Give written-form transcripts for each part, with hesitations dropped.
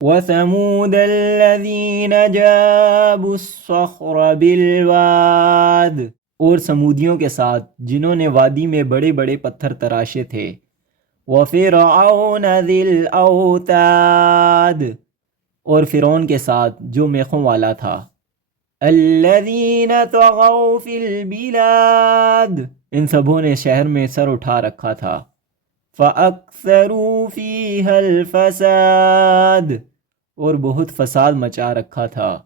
وَثَمُودَ الَّذِينَ جَابُوا الصَّخْرَ بِالْوَادِ، اور سمودیوں کے ساتھ جنہوں نے وادی میں بڑے بڑے پتھر تراشے تھے۔ وَفِرْعَوْنَ ذِي الْأَوْتَادِ، اور فرعون کے ساتھ جو میخوں والا تھا۔ الَّذِينَ طَغَوْا فِي الْبِلَادِ، ان سبوں نے شہر میں سر اٹھا رکھا تھا۔ فَأَكْثَرُوا فِيهَا الْفَسَادِ، اور بہت فساد مچا رکھا تھا۔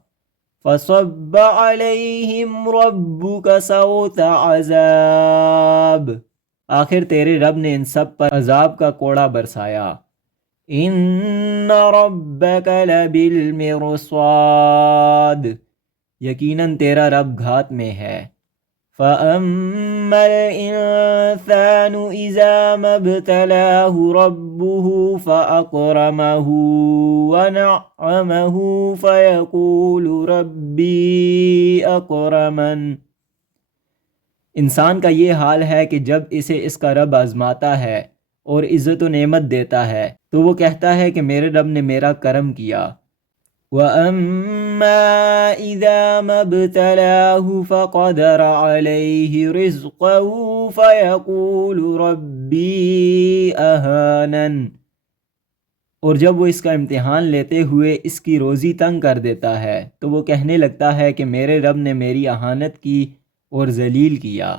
فَصَبَّ عَلَيْهِمْ رَبُّكَ سَوْطَ عَذَابٍ، آخر تیرے رب نے ان سب پر عذاب کا کوڑا برسایا۔ إِنَّ رَبَّكَ لَبِالْمِرْصَادِ، یقیناً تیرا رب گھات میں ہے۔ فَأَمَّا الْإِنسَانُ إِذَا مَا ابْتَلَاهُ رَبُّهُ فَأَكْرَمَهُ وَنَعَّمَهُ فَيَقُولُ رَبِّي أَكْرَمَنِ، انسان کا یہ حال ہے کہ جب اسے اس کا رب آزماتا ہے اور عزت و نعمت دیتا ہے تو وہ کہتا ہے کہ میرے رب نے میرا کرم کیا۔ وَأَمَّا إِذَا مَا ابْتَلَاهُ فَقَدَرَ عَلَيْهِ رِزْقَهُ فَيَقُولُ رَبِّي أَهَانَنِ، اور جب وہ اس کا امتحان لیتے ہوئے اس کی روزی تنگ کر دیتا ہے تو وہ کہنے لگتا ہے کہ میرے رب نے میری اہانت کی اور ذلیل کیا۔